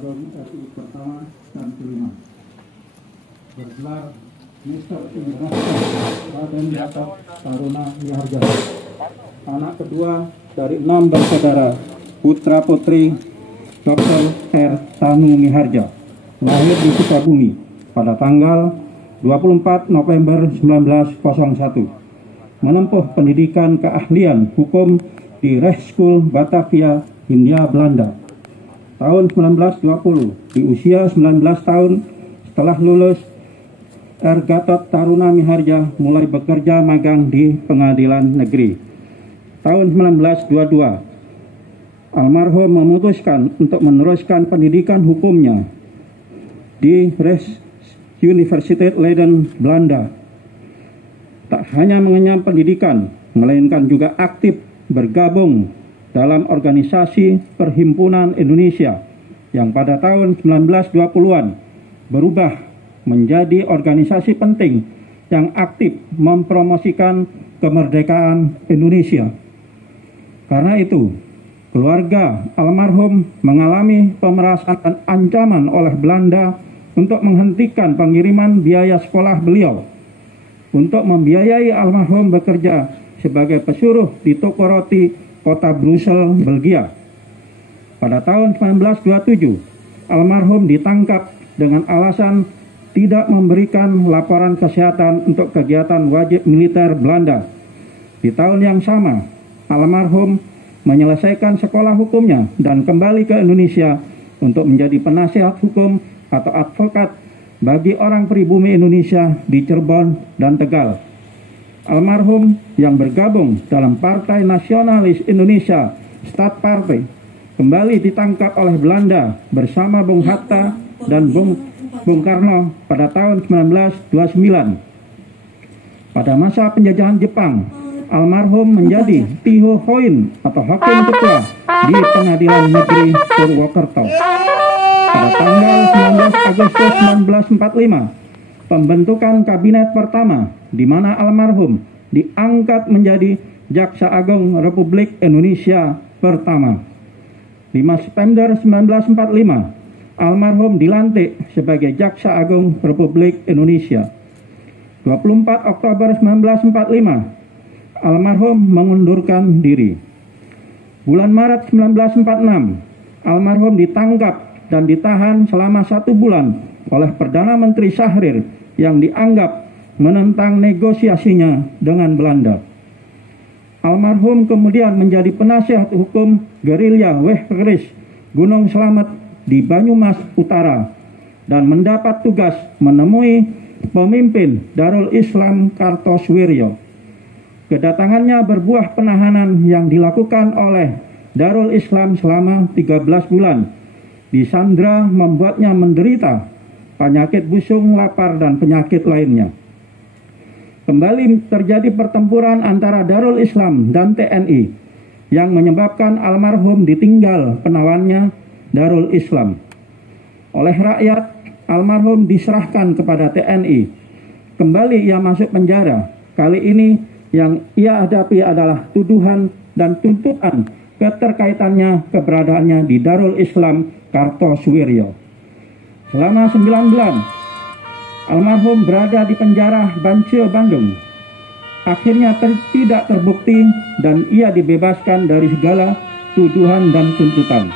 Agung RI pertama dan kelima. Bergelar Mr. Raden Gatot Taruna Miharja, anak kedua dari 6 bersaudara, putra putri Dr. R. Tanu Miharja, lahir di Sukabumi pada tanggal 24 November 1901, menempuh pendidikan keahlian hukum di Rechtschool Batavia, Hindia Belanda. Tahun 1920, di usia 19 tahun setelah lulus, R. Gatot Taruna Miharja mulai bekerja magang di pengadilan negeri. Tahun 1922, almarhum memutuskan untuk meneruskan pendidikan hukumnya di Rijksuniversiteit Leiden, Belanda. Tak hanya mengenyam pendidikan, melainkan juga aktif bergabung dalam organisasi Perhimpunan Indonesia yang pada tahun 1920-an berubah menjadi organisasi penting yang aktif mempromosikan kemerdekaan Indonesia. Karena itu, keluarga almarhum mengalami pemerasan dan ancaman oleh Belanda untuk menghentikan pengiriman biaya sekolah beliau, untuk membiayai almarhum bekerja sebagai pesuruh di toko roti kota Brussel, Belgia. Pada tahun 1927, almarhum ditangkap dengan alasan tidak memberikan laporan kesehatan untuk kegiatan wajib militer Belanda. Di tahun yang sama, almarhum menyelesaikan sekolah hukumnya dan kembali ke Indonesia untuk menjadi penasihat hukum atau advokat bagi orang pribumi Indonesia di Cirebon dan Tegal. Almarhum yang bergabung dalam Partai Nasionalis Indonesia, Stadpartai, kembali ditangkap oleh Belanda bersama Bung Hatta dan Bung Karno pada tahun 1929. Pada masa penjajahan Jepang, almarhum menjadi Tiho Hoin atau hakim ketua di Pengadilan Negeri Purwokerto. Pada tanggal 19 Agustus 1945, pembentukan kabinet pertama di mana almarhum diangkat menjadi Jaksa Agung Republik Indonesia pertama. 5 September 1945, almarhum dilantik sebagai Jaksa Agung Republik Indonesia. 24 Oktober 1945, almarhum mengundurkan diri. Bulan Maret 1946, almarhum ditangkap dan ditahan selama 1 bulan oleh Perdana Menteri Syahrir yang dianggap menentang negosiasinya dengan Belanda. Almarhum kemudian menjadi penasihat hukum gerilya Wehkeris Gunung Slamet di Banyumas Utara dan mendapat tugas menemui pemimpin Darul Islam Kartosuwiryo. Kedatangannya berbuah penahanan yang dilakukan oleh Darul Islam selama 13 bulan. Di Sandra membuatnya menderita penyakit busung, lapar, dan penyakit lainnya. Kembali terjadi pertempuran antara Darul Islam dan TNI yang menyebabkan almarhum ditinggal penawannya Darul Islam. Oleh rakyat, almarhum diserahkan kepada TNI. Kembali ia masuk penjara. Kali ini yang ia hadapi adalah tuduhan dan tuntutan keterkaitannya keberadaannya di Darul Islam Kartosuwiryo. Selama 9 bulan, almarhum berada di penjara Bancio, Bandung. Akhirnya tidak terbukti dan ia dibebaskan dari segala tuduhan dan tuntutan.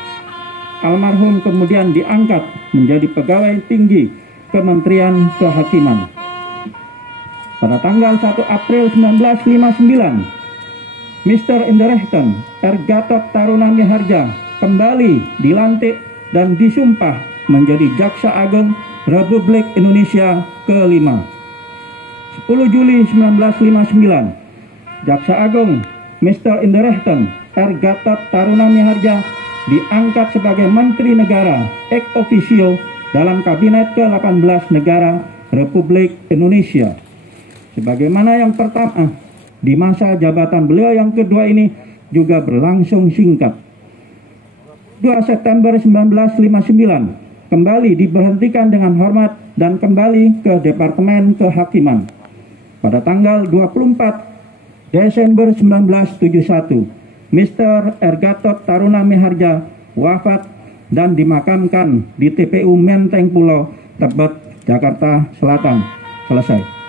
Almarhum kemudian diangkat menjadi pegawai tinggi Kementerian Kehakiman. Pada tanggal 1 April 1959, Mr. Inderechtem R. Gatot Taruna Miharja kembali dilantik dan disumpah menjadi Jaksa Agung Republik Indonesia ke-5. 10 Juli 1959, Jaksa Agung Mr. Inderechtem R. Gatot Taruna Miharja diangkat sebagai Menteri Negara ex officio dalam Kabinet ke-18 Negara Republik Indonesia. Sebagaimana yang pertama, di masa jabatan beliau yang kedua ini juga berlangsung singkat. 2 September 1959, kembali diberhentikan dengan hormat dan kembali ke Departemen Kehakiman. Pada tanggal 24 Desember 1971, Mr. R. Gatot Taruna Miharja wafat dan dimakamkan di TPU Menteng Pulau Tebet, Jakarta Selatan. Selesai.